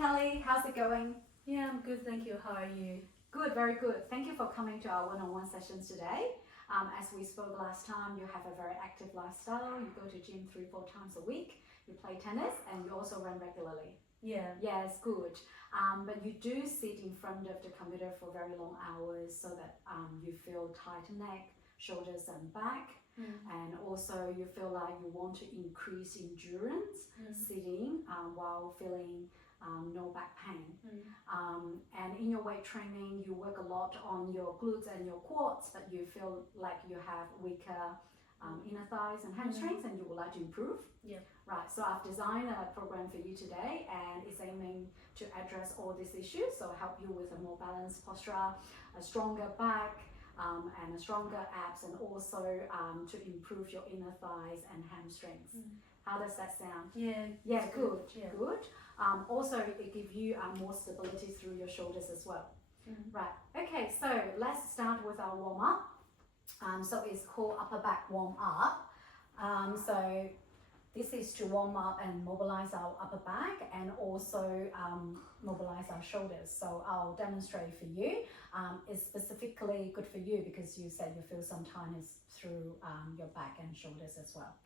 Kelly, how's it going? Yeah, I'm good, thank you. How are you? Good, very good. Thank you for coming to our one-on-one sessions today. As we spoke last time, you have a very active lifestyle. You go to gym 3-4 times a week. You play tennis and you also run regularly. Yeah. Yes, good. But you do sit in front of the computer for very long hours so that you feel tight neck, shoulders and back. And also you feel like you want to increase endurance sitting while feeling no back pain. And in your weight training, you work a lot on your glutes and your quads, but you feel like you have weaker inner thighs and hamstrings and you would like to improve. Yeah. Right, so I've designed a program for you today and it's aiming to address all these issues, so help you with a more balanced posture, a stronger back, and a stronger abs, and also to improve your inner thighs and hamstrings. How does that sound? Yeah. Yeah, good, Yeah. good. Also, it gives you more stability through your shoulders as well. Right, okay, so let's start with our warm-up. So it's called upper back warm-up. So this is to warm up and mobilize our upper back and also mobilize our shoulders. So I'll demonstrate for you. It's specifically good for you because you said you feel some tightness through your back and shoulders as well.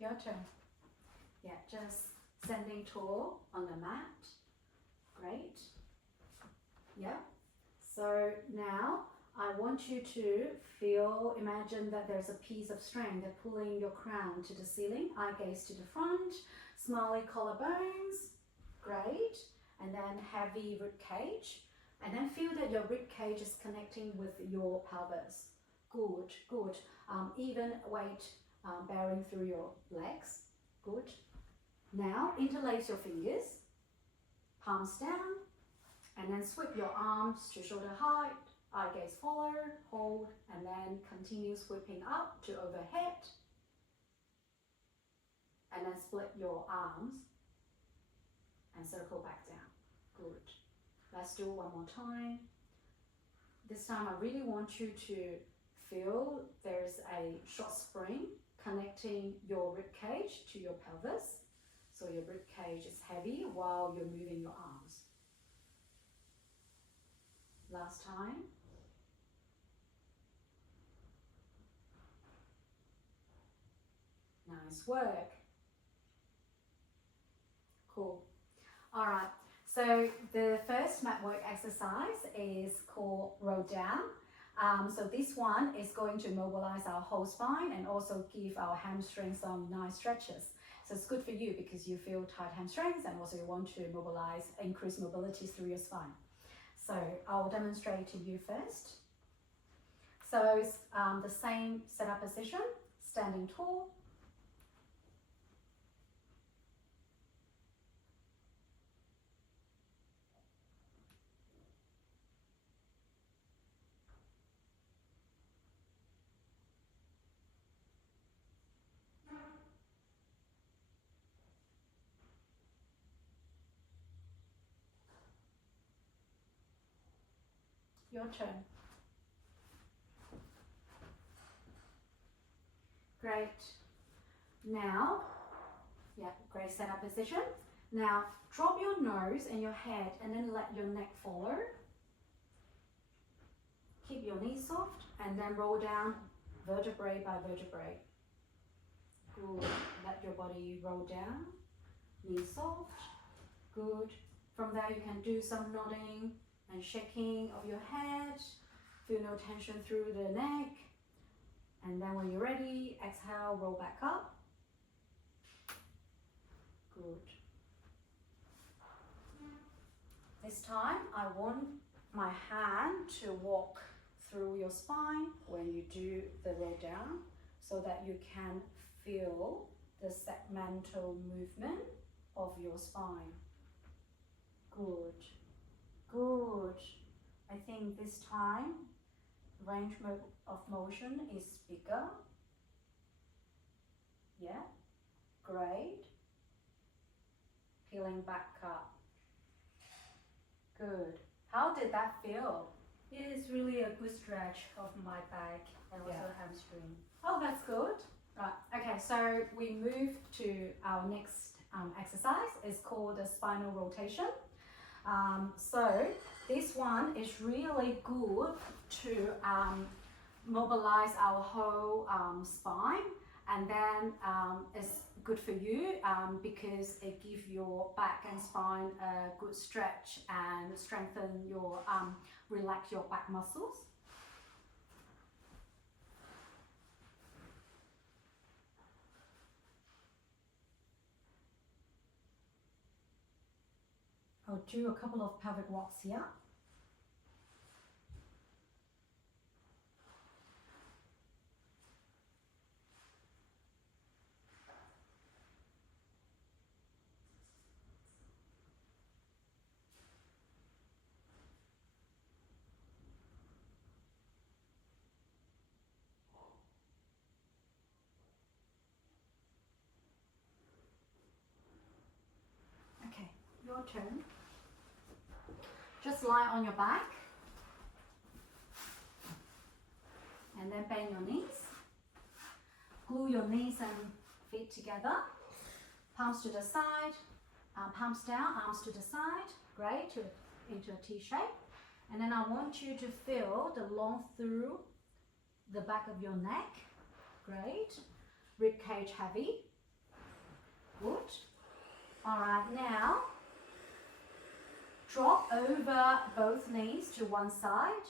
Your turn. Yeah, just standing tall on the mat. Great. Yeah. So now I want you to imagine that there's a piece of string that pulling your crown to the ceiling, eye gaze to the front, smiley collarbones. Great. And then heavy rib cage. And then feel that your rib cage is connecting with your pelvis. Good, good. Even weight bearing through your legs. Good. Now interlace your fingers, palms down, and then sweep your arms to shoulder height, eye gaze forward, hold, and then continue sweeping up to overhead. And then split your arms and circle back down. Good. Let's do it one more time. This time I really want you to feel there's a short spring connecting your rib cage to your pelvis. So your rib cage is heavy while you're moving your arms. Last time. Nice work. Cool. All right. So the first mat work exercise is called roll down. So this one is going to mobilize our whole spine and also give our hamstrings some nice stretches. So it's good for you because you feel tight hamstrings and also you want to mobilize, increase mobility through your spine. So I'll demonstrate to you first. So it's the same setup position, standing tall. Your turn. Great. Now, yeah, great setup position. Now, drop your nose and your head and then let your neck forward. Keep your knees soft and then roll down vertebrae by vertebrae. Good. Let your body roll down. Knees soft. Good. From there, you can do some nodding and shaking of your head. Feel no tension through the neck. And then when you're ready, exhale, roll back up. Good. This time, I want my hand to walk through your spine when you do the roll down so that you can feel the segmental movement of your spine. Good. Good. I think this time range of motion is bigger. Yeah. Great. Peeling back up. Good. How did that feel? It is really a good stretch of my back and also Yeah. hamstring. Oh, that's good. Right. Okay, so we move to our next exercise. It's called the spinal rotation. So this one is really good to mobilize our whole spine, and then it's good for you because it gives your back and spine a good stretch and strengthen your relax your back muscles. I'll do a couple of pelvic walks here. Okay, your turn. Just lie on your back and then bend your knees. Glue your knees and feet together. Palms to the side, palms down, arms to the side. Great, into a T shape. And then I want you to feel the long through the back of your neck. Great. Rib cage heavy. Good. All right, now drop over both knees to one side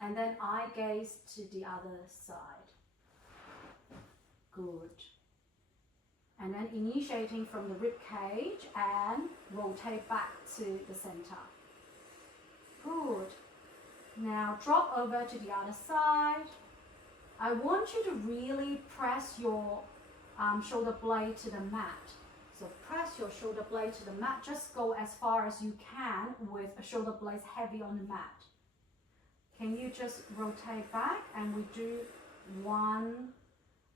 and then eye gaze to the other side. Good. And then initiating from the rib cage and rotate back to the center. Good. Now drop over to the other side. I want you to really press your shoulder blade to the mat. So press your shoulder blade to the mat. Just go as far as you can with shoulder blades heavy on the mat. Can you just rotate back, and we do one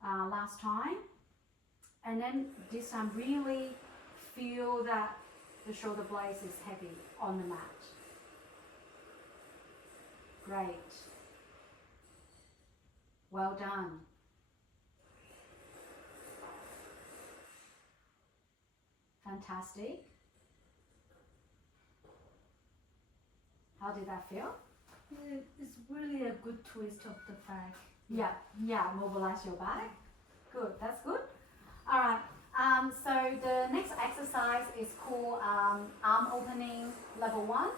last time. And then this time really feel that the shoulder blades is heavy on the mat. Great. Well done. Fantastic. How did that feel? It's really a good twist of the back. Yeah, mobilize your back. Good, that's good. All right, so the next exercise is called arm opening level 1.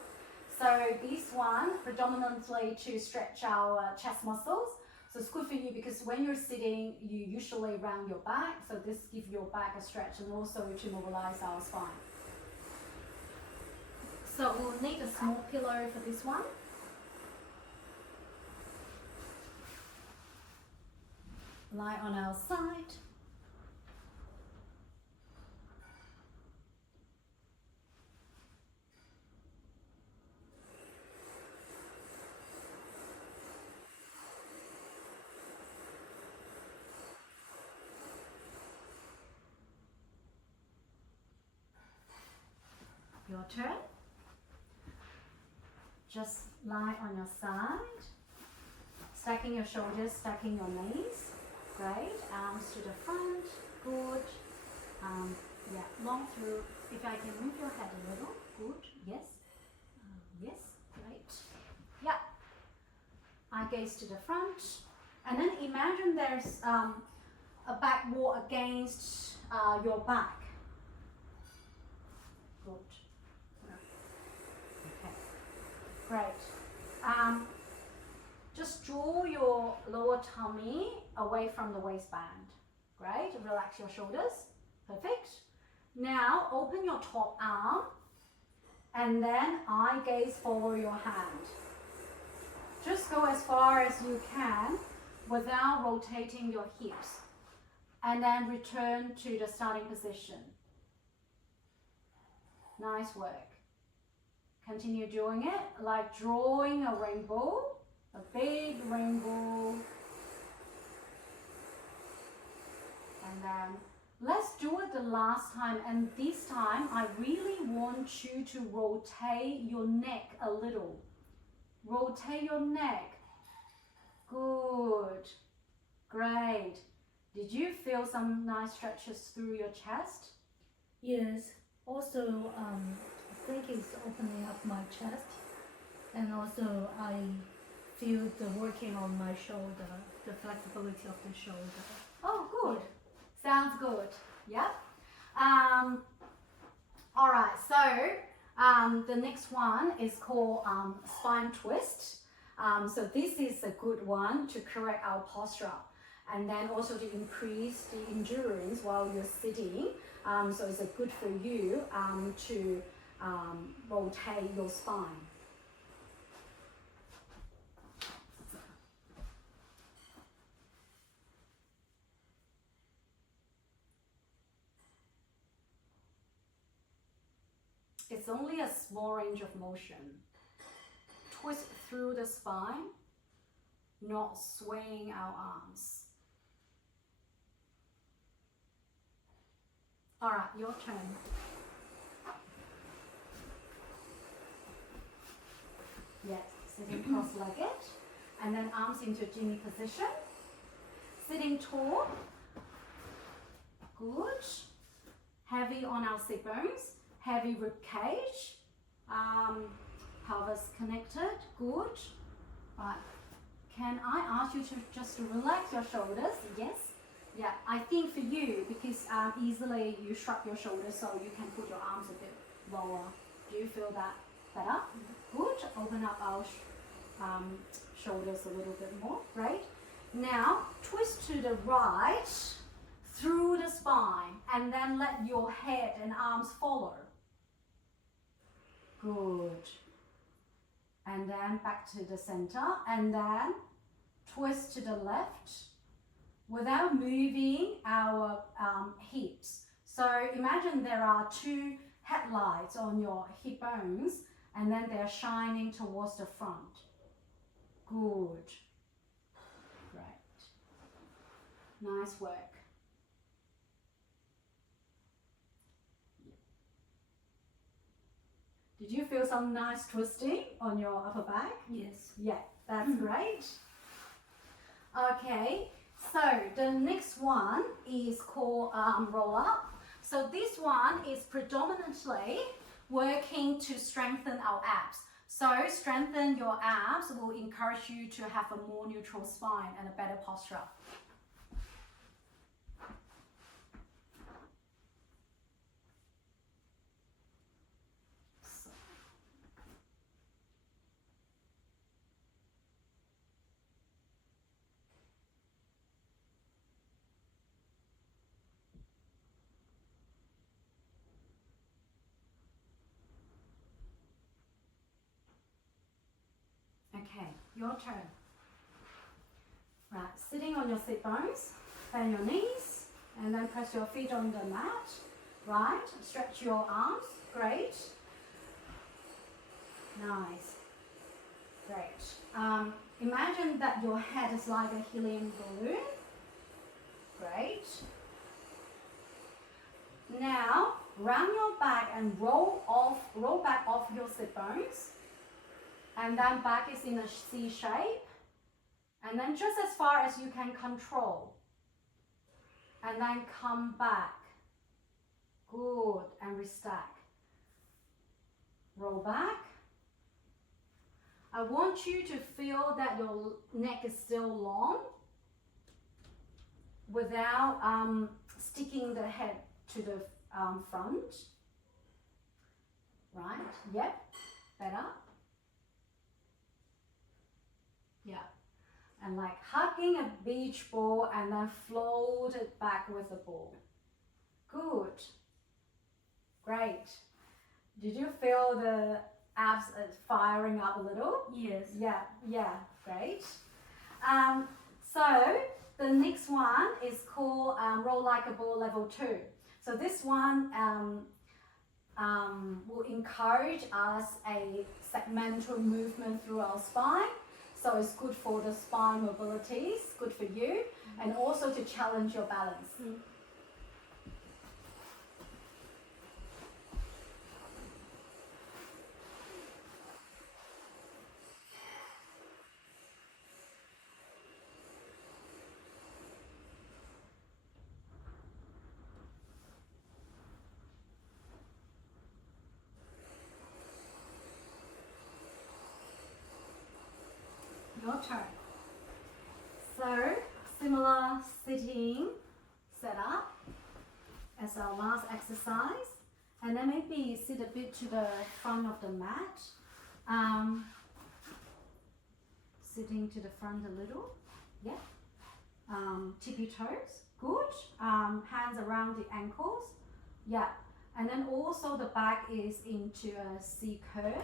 So this one predominantly to stretch our chest muscles. So it's good for you because when you're sitting, you usually round your back. So this gives your back a stretch and also to mobilize our spine. So we'll need a small pillow for this one. Lie on our side. Your turn. Just lie on your side, stacking your shoulders, stacking your knees. Great. Arms to the front. Good. Yeah, long through. If I can move your head a little. Good. Yes. Yes. Great. Yeah. Eye gaze to the front. And then imagine there's a back wall against your back. Good. Okay. Great. Just draw your lower tummy away from the waistband. Great. Relax your shoulders. Perfect. Now open your top arm and then eye gaze follow your hand. Just go as far as you can without rotating your hips. And then return to the starting position. Nice work. Continue doing it like drawing a rainbow, a big rainbow. And then let's do it the last time, and this time I really want you to rotate your neck a little. Rotate your neck. Good. Great. Did you feel some nice stretches through your chest? Yes. Also, I think it's opening up my chest, and also I feel the working on my shoulder, the flexibility of the shoulder. Oh, good. Sounds good. Yep. All right. So the next one is called spine twist. So this is a good one to correct our posture, and then also to increase the endurance while you're sitting. So it's good for you to rotate your spine. It's only a small range of motion. Twist through the spine, not swaying our arms. All right, your turn. Yes, sitting cross-legged, and then arms into Jimmy position. Sitting tall. Good. Heavy on our sit bones. Heavy rib cage. Pelvis connected. Good. Right. Can I ask you to just relax your shoulders? Yes. Yeah, I think for you, because easily you shrug your shoulders so you can put your arms a bit lower. Do you feel that better? Good. Open up our shoulders a little bit more. Great. Now, twist to the right through the spine, and then let your head and arms follow. Good. And then back to the center, and then twist to the left without moving our hips. So imagine there are two headlights on your hip bones, and then they're shining towards the front. Good. Great. Nice work. Did you feel some nice twisting on your upper back? Yes. Yeah, that's great. Okay, so the next one is called roll up. So this one is predominantly working to strengthen our abs. So strengthen your abs will encourage you to have a more neutral spine and a better posture. Okay, your turn. Right, sitting on your sit bones, bend your knees, and then press your feet on the mat. Right, stretch your arms. Great. Nice. Great. Imagine that your head is like a helium balloon. Great. Now, round your back and roll back off your sit bones. And then back is in a C shape. And then just as far as you can control. And then come back. Good. And restack. Roll back. I want you to feel that your neck is still long without sticking the head to the front. Right? Yep. Better. Yeah. And like hugging a beach ball and then float it back with the ball. Good. Great. Did you feel the abs firing up a little? Yes. Yeah, great. So the next one is called roll like a ball level 2. So this one will encourage us a segmental movement through our spine. So it's good for the spine mobility, it's good for you, and also to challenge your balance. Your turn. So, similar sitting setup as our last exercise. And then maybe sit a bit to the front of the mat. Sitting to the front a little. Yeah. Tippy toes. Good. Hands around the ankles. Yeah. And then also the back is into a C curve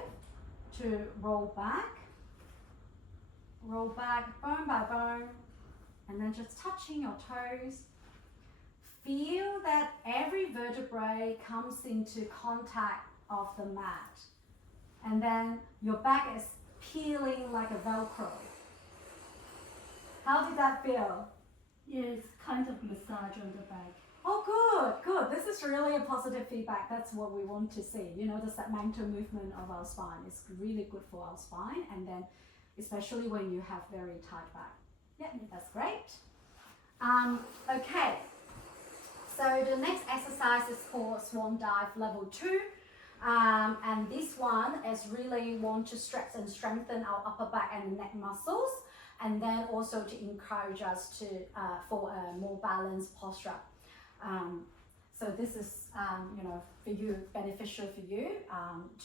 to roll back. Roll back bone by bone. And then just touching your toes. Feel that every vertebrae comes into contact of the mat. And then your back is peeling like a Velcro. How did that feel? Yeah, it's kind of massage on the back. Oh, good. This is really a positive feedback. That's what we want to see. You know, the segmental movement of our spine is really good for our spine. And then especially when you have very tight back. Yeah, that's great. Okay. So the next exercise is called Swan Dive Level 2. And this one is really want to stretch and strengthen our upper back and neck muscles. And then also to encourage us to for a more balanced posture. So this is, you know, for you, beneficial for you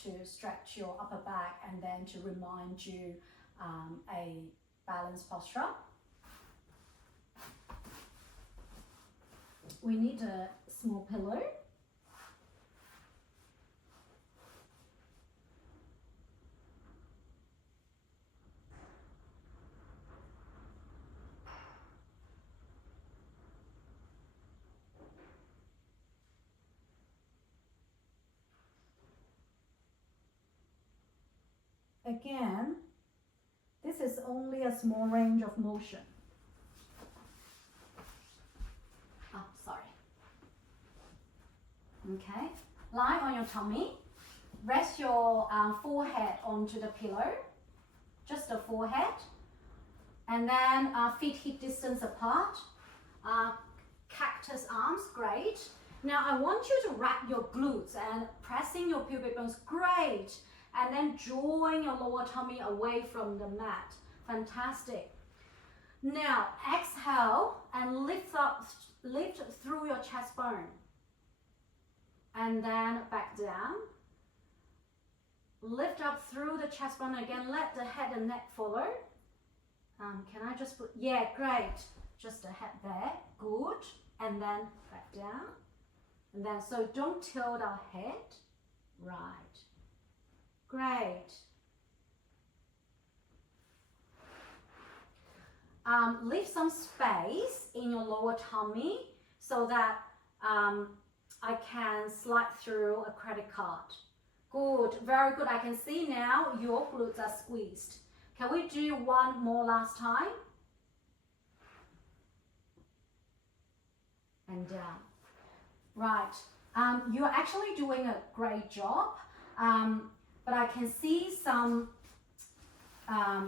to stretch your upper back and then to remind you a balanced posture. We need a small pillow. Again, this is only a small range of motion. Oh, sorry. Okay, lie on your tummy. Rest your forehead onto the pillow, just the forehead. And then feet hip distance apart. Cactus arms, great. Now I want you to wrap your glutes and pressing your pubic bones, great. And then drawing your lower tummy away from the mat, fantastic. Now exhale and lift through your chest bone. And then back down. Lift up through the chest bone again, let the head and neck follow. Can I just put, yeah, great. Just the head there, good. And then back down. And then, so don't tilt our head, right. Great. Leave some space in your lower tummy so that I can slide through a credit card. Good, very good. I can see now your glutes are squeezed. Can we do one more last time? And down. Right, you're actually doing a great job, but I can see some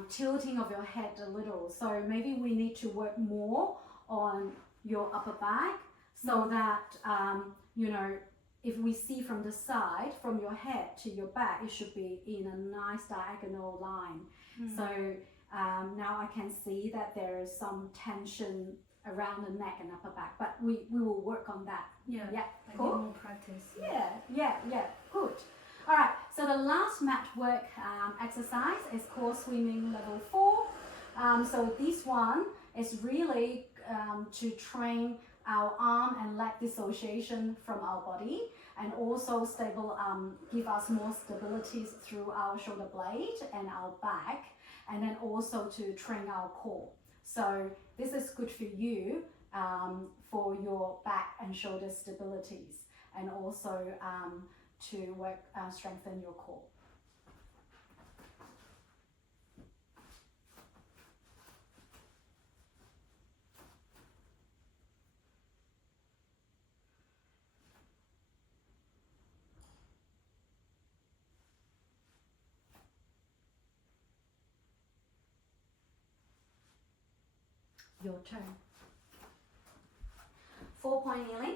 tilting of your head a little. So maybe we need to work more on your upper back so that, you know, if we see from the side, from your head to your back, it should be in a nice diagonal line. So now I can see that there is some tension around the neck and upper back, but we will work on that. Yeah, cool. More practice. Yeah, good. All right, so the last mat work exercise is called Swimming Level 4. So this one is really to train our arm and leg dissociation from our body, and also give us more stability through our shoulder blade and our back, and then also to train our core. So this is good for you for your back and shoulder stabilities, and also to work strengthen your core. Your turn. 4-point kneeling.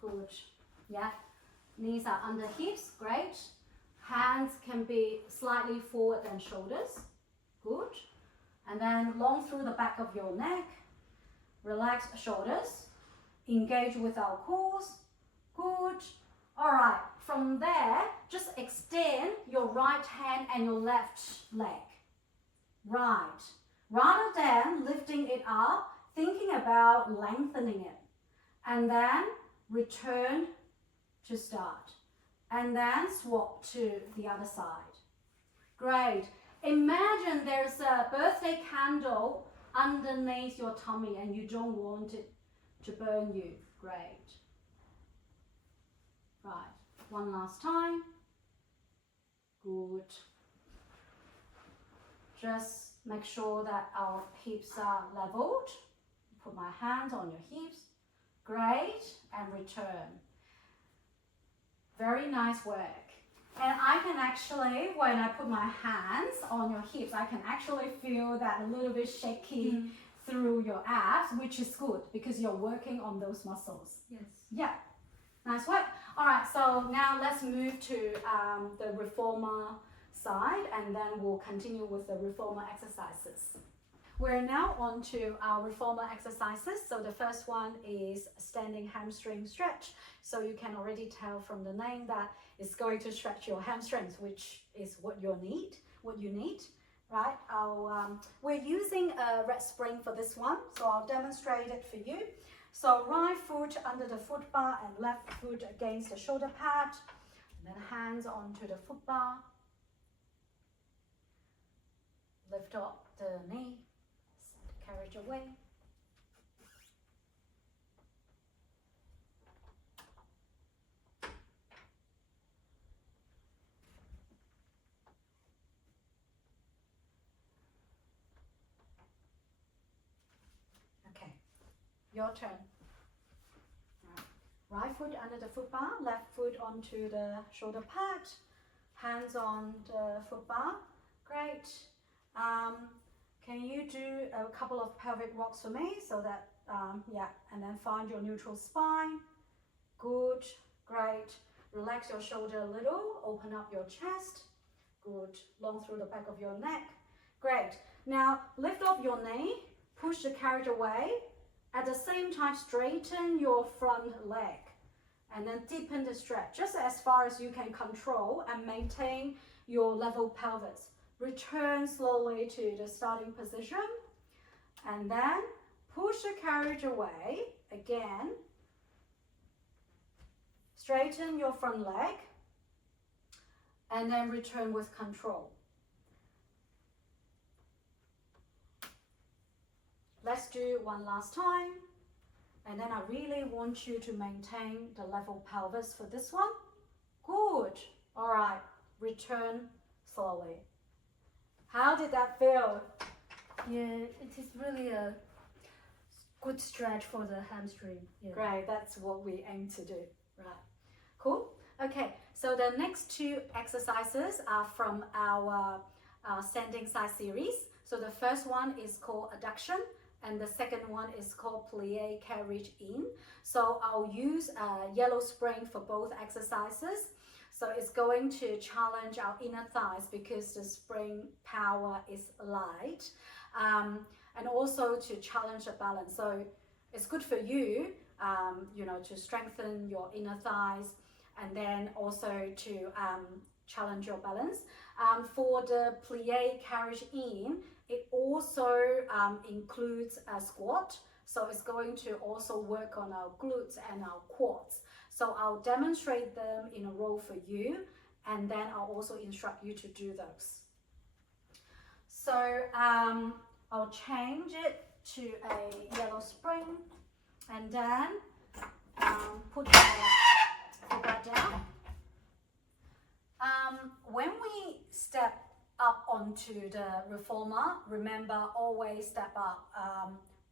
Good. Yeah. Knees are under hips. Great. Hands can be slightly forward than shoulders. Good. And then long through the back of your neck. Relax shoulders. Engage with our cores. Good. All right. From there, just extend your right hand and your left leg. Right. Rather than lifting it up, thinking about lengthening it. And then return to start. And then swap to the other side. Great. Imagine there's a birthday candle underneath your tummy and you don't want it to burn you. Great. Right. One last time. Good. Just make sure that our hips are leveled. Put my hands on your hips. Great. And return. Very nice work. And I can actually, when I put my hands on your hips, I can actually feel that a little bit shaky through your abs, which is good because you're working on those muscles. Yes. Yeah, nice work. All right, so now let's move to the reformer side and then we'll continue with the reformer exercises. We're now on to our reformer exercises. So the first one is standing hamstring stretch. So you can already tell from the name that it's going to stretch your hamstrings, which is what you need, right? We're using a red spring for this one, so I'll demonstrate it for you. So right foot under the foot bar and left foot against the shoulder pad, and then hands onto the foot bar. Lift up the knee, send the carriage away. Okay, your turn. Right foot under the foot bar, left foot onto the shoulder pad, hands on the foot bar. Great. Can you do a couple of pelvic rocks for me so that, yeah, and then find your neutral spine. Good, great. Relax your shoulder a little, open up your chest. Good, long through the back of your neck. Great. Now lift up your knee, push the carriage away. At the same time, straighten your front leg and then deepen the stretch just as far as you can control and maintain your level pelvis. Return slowly to the starting position and then push the carriage away again. Straighten your front leg and then return with control. Let's do one last time. And then I really want you to maintain the level pelvis for this one. Good. All right. Return slowly. How did that feel? Yeah, it is really a good stretch for the hamstring. Yeah. Great. That's what we aim to do. Right. Cool. Okay. So the next two exercises are from our standing side series. So the first one is called adduction. And the second one is called plie carriage in. So I'll use a yellow spring for both exercises. So it's going to challenge our inner thighs because the spring power is light. And also to challenge the balance. So it's good for you, you know, to strengthen your inner thighs and then also to challenge your balance. For the plie carriage in, it also includes a squat, so it's going to also work on our glutes and our quads. So I'll demonstrate them in a row for you, and then I'll also instruct you to do those. So I'll change it to a yellow spring, and then put that down. When we step up onto the reformer, remember always step up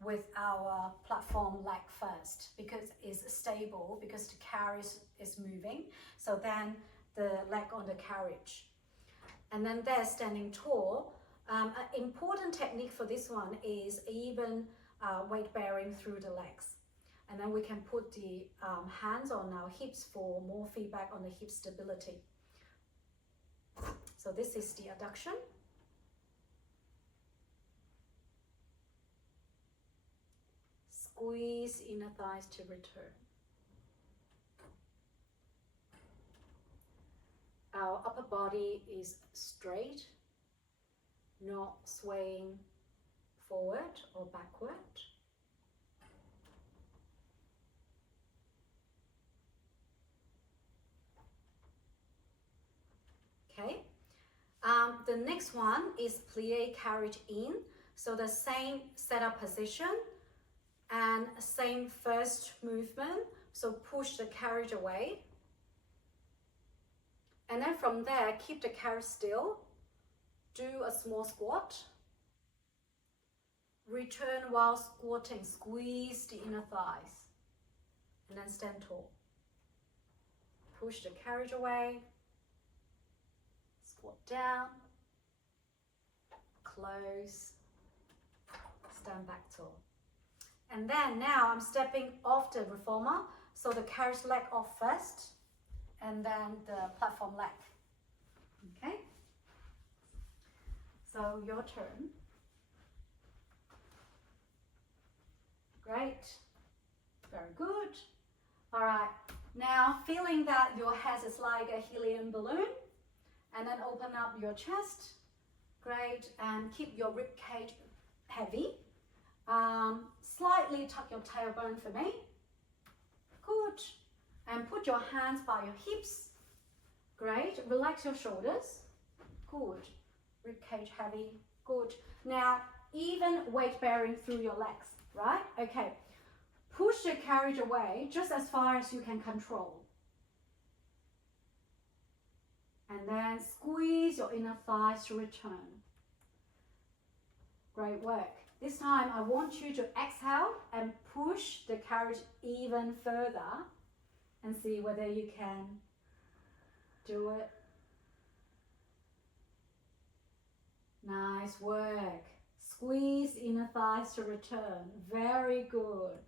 with our platform leg first because it's stable, because the carriage is moving. So then the leg on the carriage. And then there, standing tall. An important technique for this one is even weight bearing through the legs. And then we can put the hands on our hips for more feedback on the hip stability. So this is the adduction. Squeeze inner thighs to return. Our upper body is straight, not swaying forward or backward. Okay. The next one is plie carriage in. So the same setup position and same first movement. So push the carriage away. And then from there, keep the carriage still. Do a small squat. Return while squatting. Squeeze the inner thighs. And then stand tall. Push the carriage away. Squat down. Close. Stand back tall. And then now I'm stepping off the reformer. So the carriage leg off first. And then the platform leg. Okay? So your turn. Great. Very good. All right. Now feeling that your head is like a helium balloon. And then open up your chest. Great. And keep your rib cage heavy. Slightly tuck your tailbone for me. Good. And put your hands by your hips. Great. Relax your shoulders. Good. Rib cage heavy. Good. Now, even weight bearing through your legs, right? Okay. Push the carriage away just as far as you can control. And then squeeze your inner thighs to return. Great work. This time, I want you to exhale and push the carriage even further and see whether you can do it. Nice work. Squeeze inner thighs to return. Very good.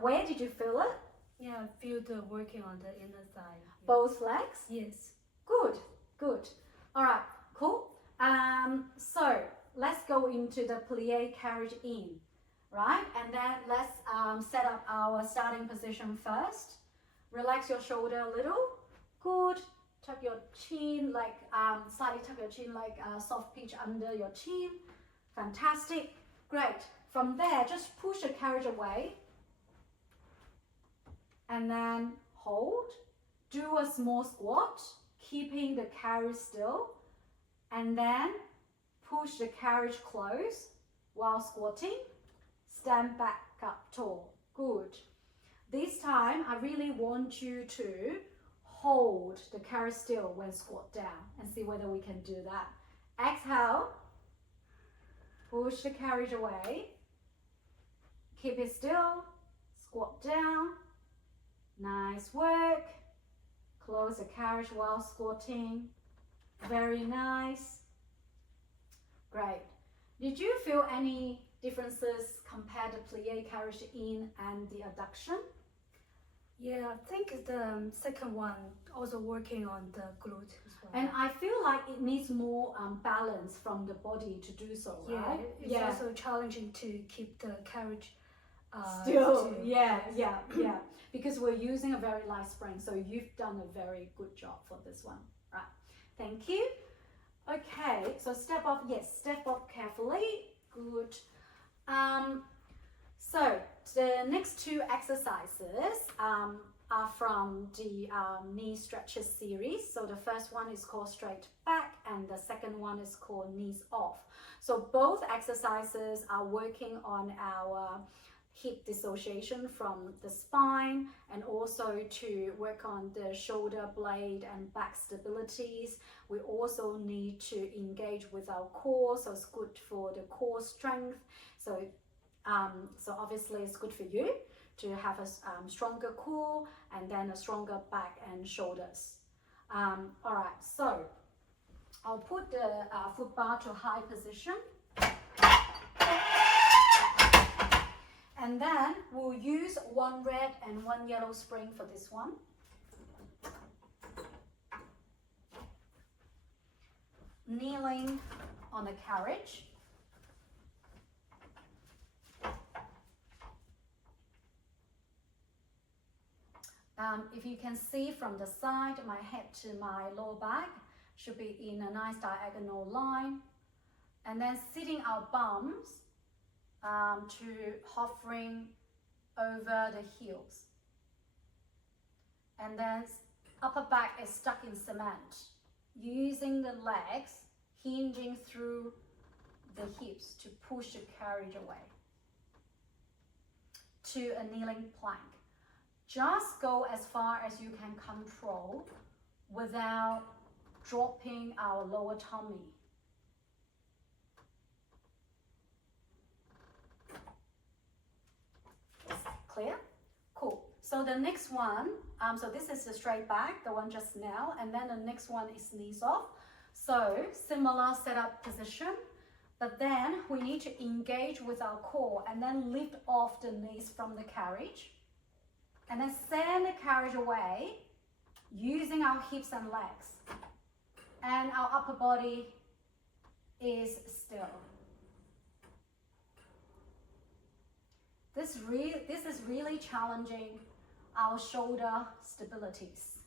Where did you feel it? Yeah, I feel the working on the inner thigh. Both legs? Yes. Good, good. All right, cool. So let's go into the plie carriage in, right? And then let's set up our starting position first. Relax your shoulder a little. Good. Tuck your chin, like slightly tuck your chin like a soft pinch under your chin. Fantastic. Great. From there, just push the carriage away. And then hold. Do a small squat, keeping the carriage still. And then push the carriage close while squatting. Stand back up tall. Good. This time, I really want you to hold the carriage still when squat down and see whether we can do that. Exhale. Push the carriage away. Keep it still. Squat down. Nice work. Close the carriage while squatting. Very nice. Great. Did you feel any differences compared to plie carriage in and the adduction? Yeah, I think the second one also working on the glute as well. And I feel like it needs more balance from the body to do so, right? It's also challenging to keep the carriage still. Yeah. Because we're using a very light spring, so you've done a very good job for this one. Right. Thank you. Okay, so step off. Yes, step off carefully. Good. So the next two exercises are from the knee stretches series. So the first one is called straight back and the second one is called knees off. So both exercises are working on our hip dissociation from the spine and also to work on the shoulder blade and back stabilities. We also need to engage with our core, so it's good for the core strength. So obviously it's good for you to have a stronger core and then a stronger back and shoulders. All right, so I'll put the foot bar to high position. And then we'll use one red and one yellow spring for this one. kneeling on the carriage. If you can see from the side, my head to my lower back should be in a nice diagonal line. And then sitting our bums to hovering over the heels. And then upper back is stuck in cement. Using the legs hinging through the hips to push the carriage away. To a kneeling plank. Just go as far as you can control without dropping our lower tummy. Clear? Cool. So the next one, so this is the straight back, the one just now, and then the next one is knees off. So similar setup position, but then we need to engage with our core and then lift off the knees from the carriage. And then send the carriage away using our hips and legs. And our upper body is still. This is really challenging our shoulder stabilities.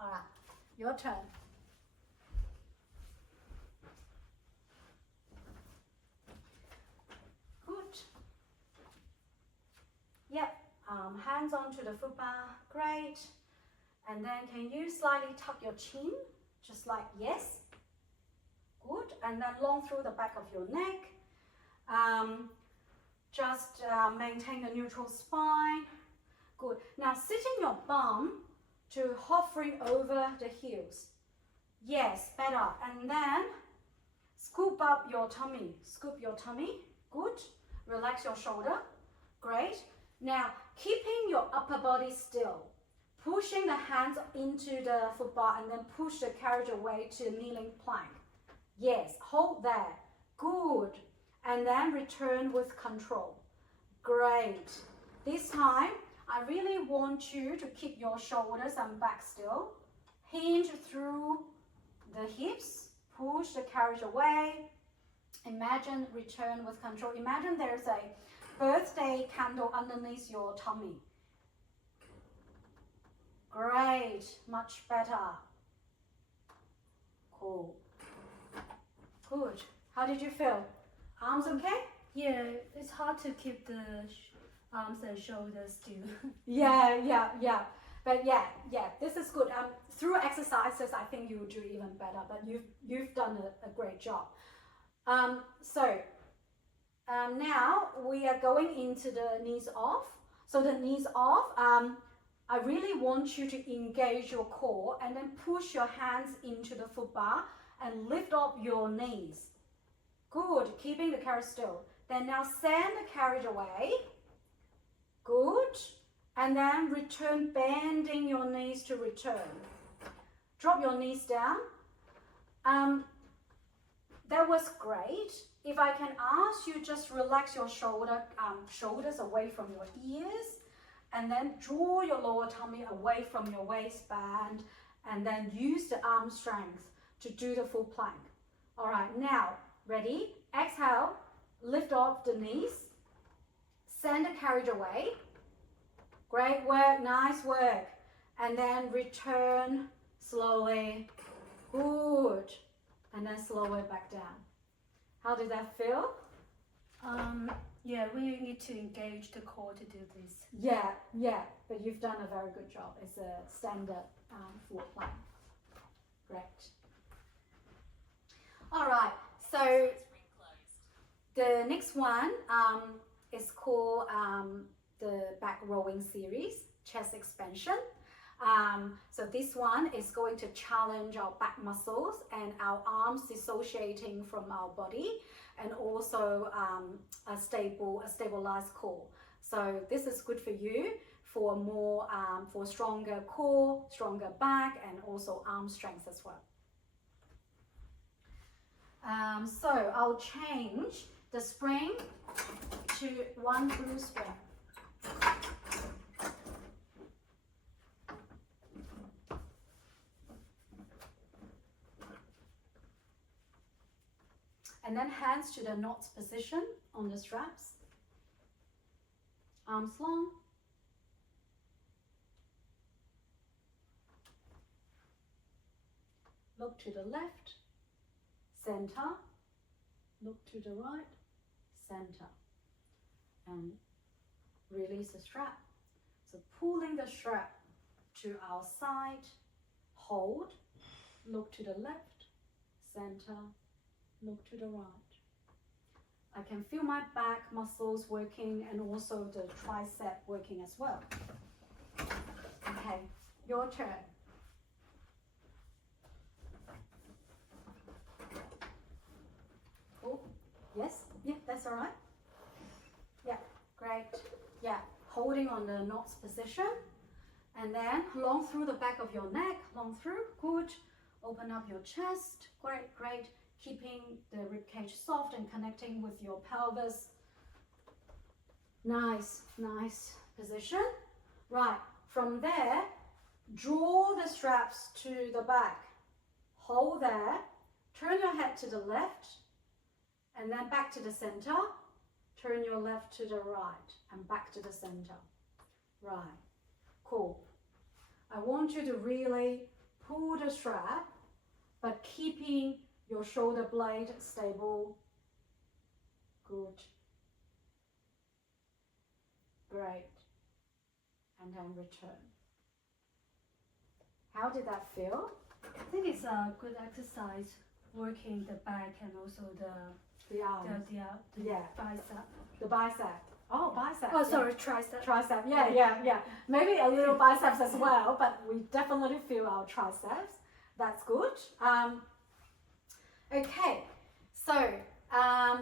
All right, your turn. Yep, hands onto the foot bar, great. And then can you slightly tuck your chin, just like yes. Good, and then long through the back of your neck. Just maintain a neutral spine. Good, now sitting your bum to hovering over the heels. Yes, better. And then scoop up your tummy, scoop your tummy, good. Relax your shoulder, great. Now, keeping your upper body still, pushing the hands into the foot bar and then push the carriage away to kneeling plank. Yes, hold there. Good. And then return with control. Great. This time, I really want you to keep your shoulders and back still. Hinge through the hips. Push the carriage away. Imagine return with control. Imagine there's a birthday candle underneath your tummy. Great, much better. Cool. Good. How did you feel? Arms okay? Yeah, it's hard to keep the arms and shoulders still. Yeah. But yeah, this is good. Through exercises, I think you will do even better. But you've done a great job. Now we are going into the knees off. So the knees off, I really want you to engage your core and then push your hands into the foot bar and lift up your knees. Good, keeping the carriage still. Then now send the carriage away. Good. And then return, bending your knees to return. Drop your knees down. That was great. If I can ask you, just relax your shoulders away from your ears, and then draw your lower tummy away from your waistband, and then use the arm strength to do the full plank. All right, now, ready? Exhale, lift off the knees, send the carriage away. Great work, nice work. And then return slowly. Good. And then slowly back down. How did that feel? Yeah, we need to engage the core to do this. Yeah, but you've done a very good job. It's a standard full plank. Great. All right, so the next one is called the back rowing series, chest expansion. So this one is going to challenge our back muscles and our arms dissociating from our body, and also a stabilized core. So this is good for you for more for stronger core, stronger back, and also arm strength as well. So I'll change the spring to one blue spring. hands to the knots position on the straps. Arms long. Look to the left, center. Look to the right, center. And release the strap. So pulling the strap to our side, hold, look to the left, center, look to the right. I can feel my back muscles working and also the tricep working as well. Okay, your turn. Oh, yes, yeah, that's all right. Yeah, great. Yeah, holding on the knots position. And then long through the back of your neck, long through, good. Open up your chest, great, great. Keeping the ribcage soft and connecting with your pelvis. Nice, nice position. Right, from there, draw the straps to the back. Hold there, turn your head to the left, and then back to the center. Turn your left to the right, and back to the center. Right, cool. I want you to really pull the strap, but keeping your shoulder blade stable. Good. Great. And then return. How did that feel? I think it's a good exercise, working the back and also the arms. The bicep. The bicep. Oh, bicep. Oh, sorry, tricep. Tricep. Yeah. Maybe a little biceps as well, but we definitely feel our triceps. That's good. Okay, so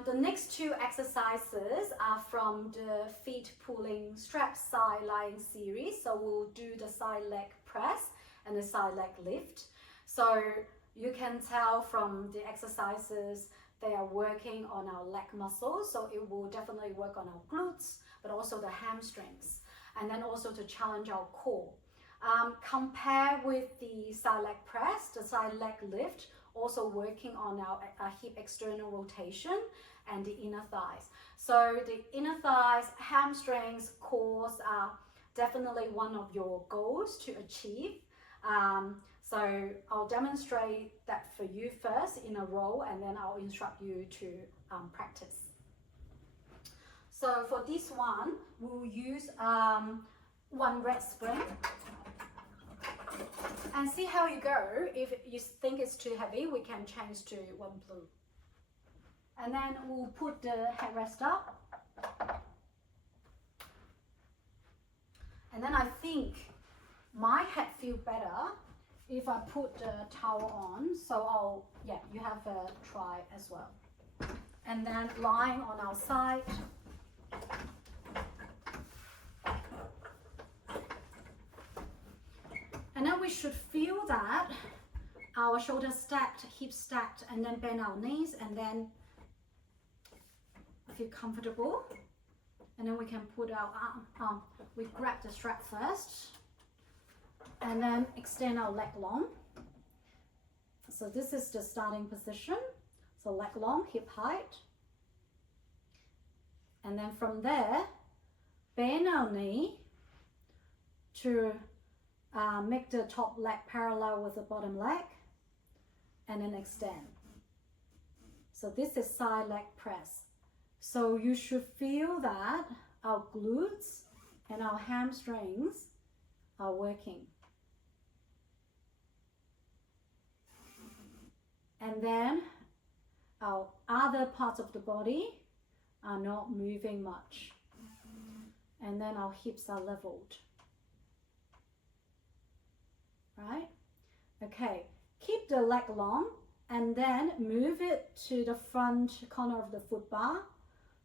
the next two exercises are from the feet pulling strap side lying series. So we'll do the side leg press and the side leg lift. So you can tell from the exercises they are working on our leg muscles. So it will definitely work on our glutes, but also the hamstrings, and then also to challenge our core. Compare with the side leg press, the side leg lift, also working on our hip external rotation and the inner thighs. So the inner thighs, hamstrings, cores are definitely one of your goals to achieve. So I'll demonstrate that for you first in a row, and then I'll instruct you to practice. So for this one, we'll use one red spring. And see how you go. If you think it's too heavy, we can change to one blue. And then we'll put the headrest up. And then I think my head feel better if I put the towel on. So you have a try as well. And then lying on our side. And then we should feel that our shoulders stacked, hips stacked, and then bend our knees, and then feel comfortable. And then we can put our arm, we grab the strap first, and then extend our leg long. So this is the starting position. So leg long, hip height. And then from there, bend our knee to make the top leg parallel with the bottom leg, and then extend. So this is side leg press. So you should feel that our glutes and our hamstrings are working. And then our other parts of the body are not moving much. And then our hips are leveled. Right? Okay, keep the leg long and then move it to the front corner of the foot bar.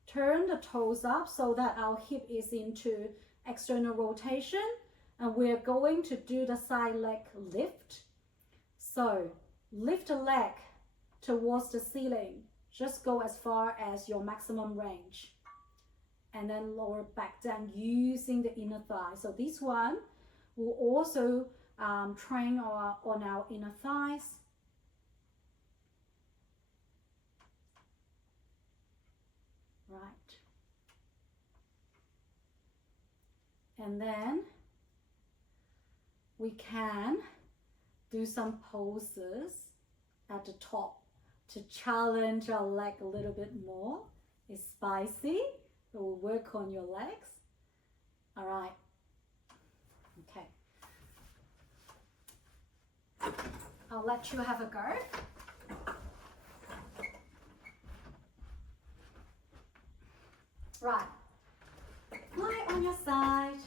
Turn the toes up so that our hip is into external rotation, and we're going to do the side leg lift. So lift the leg towards the ceiling. Just go as far as your maximum range. And then lower back down using the inner thigh. So this one will also train on our inner thighs. Right. And then we can do some poses at the top to challenge our leg a little bit more. It's spicy, it will work on your legs. All right. Okay. I'll let you have a go. Right. Lie on your side.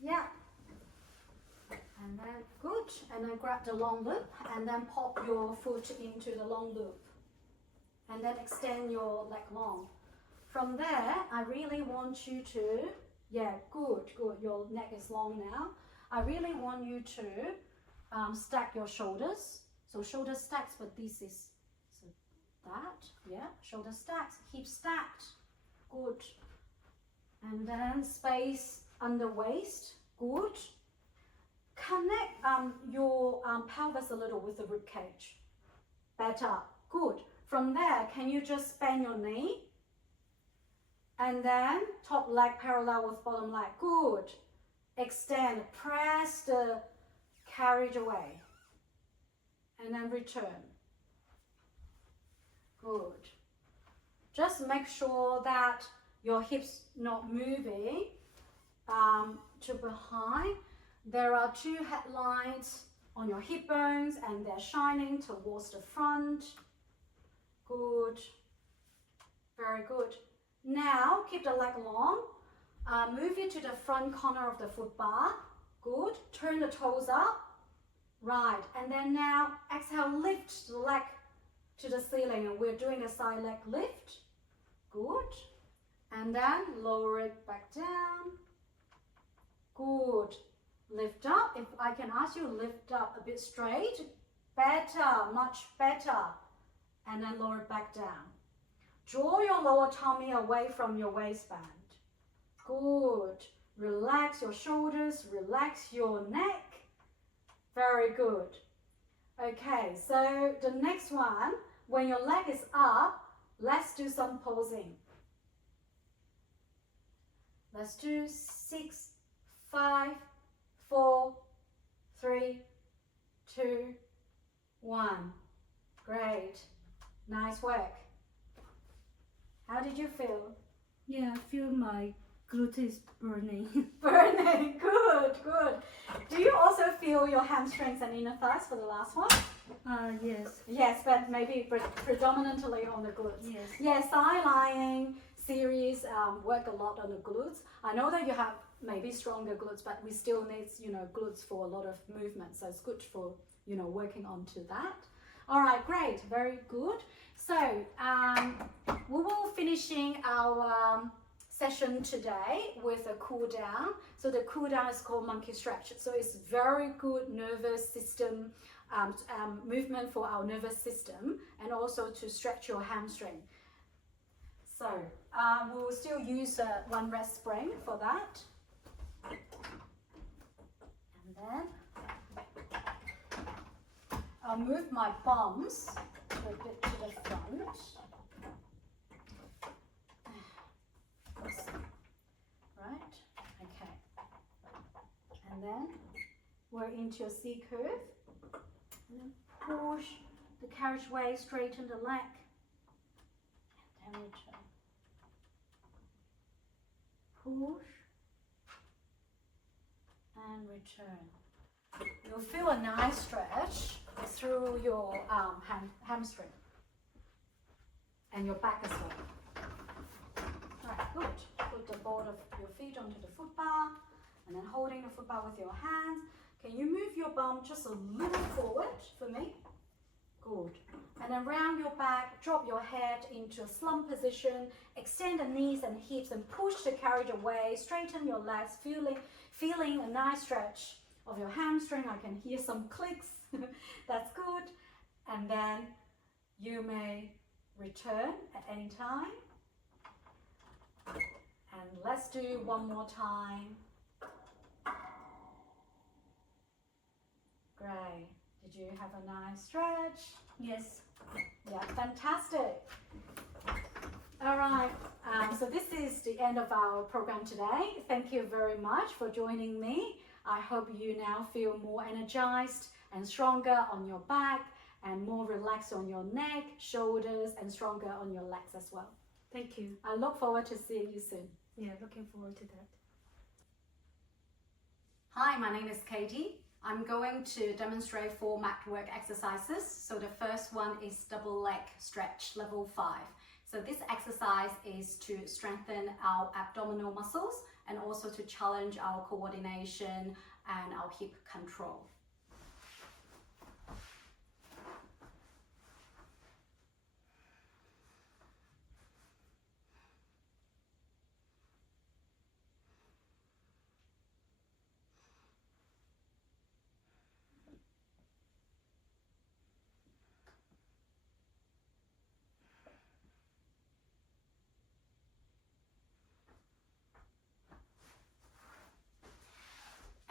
Yeah. And then good. And then grab the long loop and then pop your foot into the long loop. And then extend your leg long. From there, I really want you to, yeah, good. Your neck is long now. I really want you to stack your shoulders. So shoulder stacks, but this is so that, yeah, shoulder stacks, hip stacked, good. And then space under waist, good. Connect your pelvis a little with the rib cage. Better, good. From there, can you just bend your knee? And then top leg parallel with bottom leg, good. Extend, press the carriage away. And then return. Good. Just make sure that your hips not moving to behind. There are two headlines on your hip bones and they're shining towards the front. Good. Very good. Now keep the leg long. Move it to the front corner of the foot bar. Good. Turn the toes up. Right. And then now exhale, lift the leg to the ceiling. And we're doing a side leg lift. Good. And then lower it back down. Good. Lift up. If I can ask you, lift up a bit straight. Better, much better. And then lower it back down. Draw your lower tummy away from your waistband. Good. Relax your shoulders, relax your neck. Very good. Okay, so the next one, when your leg is up, let's do some posing. Let's do 6, 5, 4, 3, 2, 1. Great. Nice work. How did you feel? Yeah, I feel my glutes burning. Burning. Good, good. Do you also feel your hamstrings and inner thighs for the last one? Yes. Yes, but maybe predominantly on the glutes. Yes. Yes, side lying series work a lot on the glutes. I know that you have maybe stronger glutes, but we still need, glutes for a lot of movement. So it's good for, working onto that. All right, great, very good. So we will finishing our session today with a cool down. So the cool down is called monkey stretch. So it's very good nervous system movement for our nervous system and also to stretch your hamstring. So we will still use one rest spring for that. And then I'll move my bums a bit to the front. Right, okay. And then we're into a C curve. And then push the carriageway, straighten the leg. And then return. Push and return. You'll feel a nice stretch through your hamstring and your back as well. Alright, good. Put the ball of your feet onto the foot bar and then holding the foot bar with your hands. Can you move your bum just a little forward for me? Good. And then round your back, drop your head into a slump position, extend the knees and hips and push the carriage away, straighten your legs, feeling a nice stretch of your hamstring. I can hear some clicks. That's good. And then you may return at any time. And let's do one more time. Great. Did you have a nice stretch? Yes. Yeah, fantastic. All right, so this is the end of our program today. Thank you very much for joining me. I hope you now feel more energized and stronger on your back and more relaxed on your neck, shoulders, and stronger on your legs as well. Thank you. I look forward to seeing you soon. Yeah, looking forward to that. Hi, my name is Kaidi. I'm going to demonstrate 4 mat work exercises. So the first one is double leg stretch level 5. So this exercise is to strengthen our abdominal muscles and also to challenge our coordination and our hip control.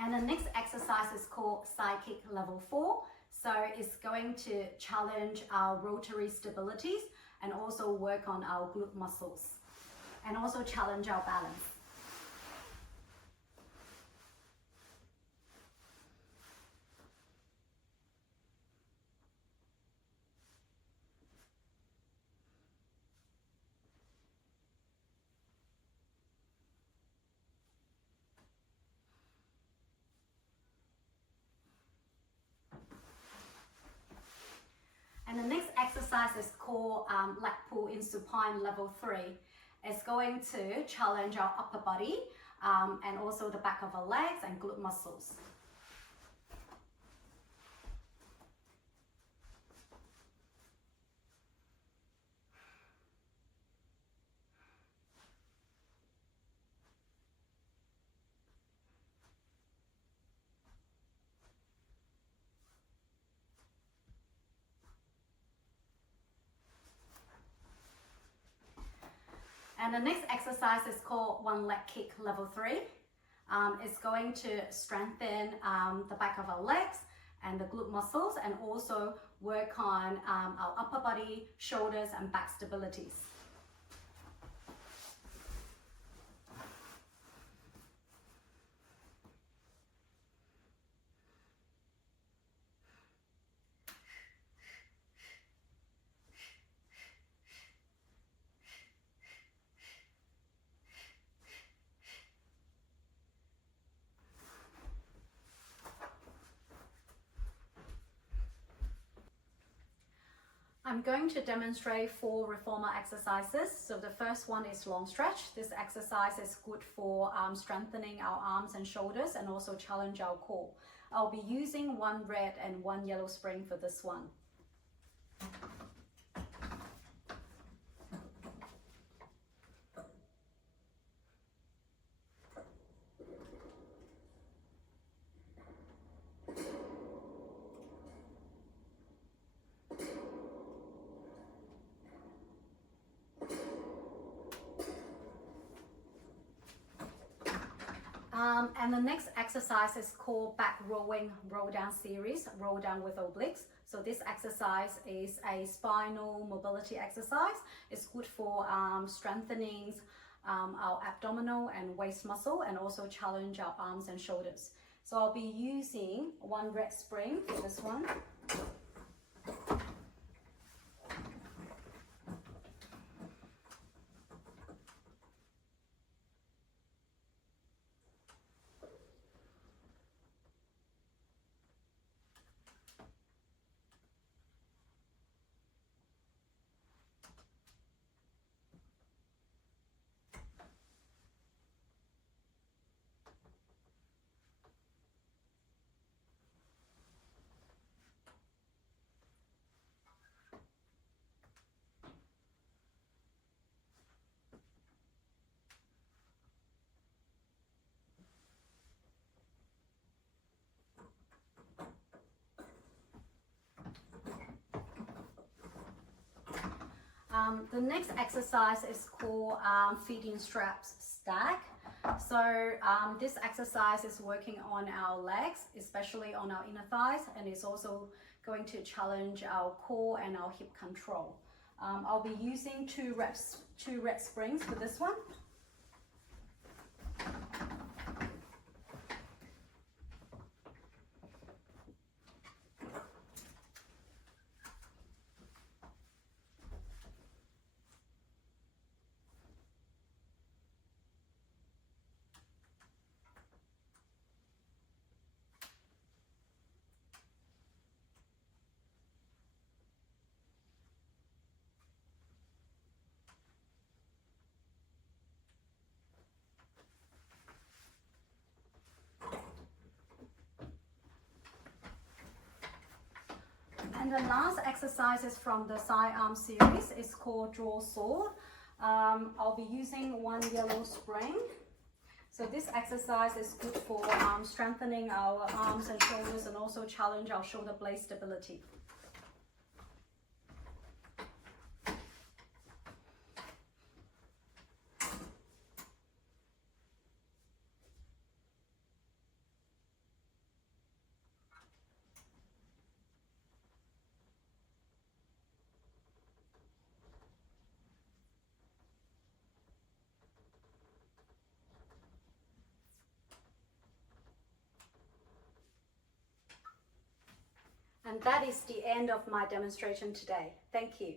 And the next exercise is called side kick level 4. So it's going to challenge our rotary stabilities and also work on our glute muscles and also challenge our balance. And the next exercise is called leg pull in supine level 3. It's going to challenge our upper body and also the back of our legs and glute muscles. And the next exercise is called one leg kick level 3. It's going to strengthen the back of our legs and the glute muscles and also work on our upper body, shoulders and back stabilities. I'm going to demonstrate 4 reformer exercises. So the first one is long stretch. This exercise is good for strengthening our arms and shoulders and also challenge our core. I'll be using 1 red and 1 yellow spring for this one. And the next exercise is called back rowing roll down series, roll down with obliques. So this exercise is a spinal mobility exercise. It's good for strengthening our abdominal and waist muscle and also challenge our arms and shoulders. So I'll be using 1 red spring for this one. The next exercise is called feeding straps stack. So this exercise is working on our legs, especially on our inner thighs, and it's also going to challenge our core and our hip control. I'll be using 2 red 2 red springs for this one. And the last exercise is from the side arm series. It's called draw sword. I'll be using 1 yellow spring. So this exercise is good for strengthening our arms and shoulders and also challenge our shoulder blade stability. And that is the end of my demonstration today. Thank you.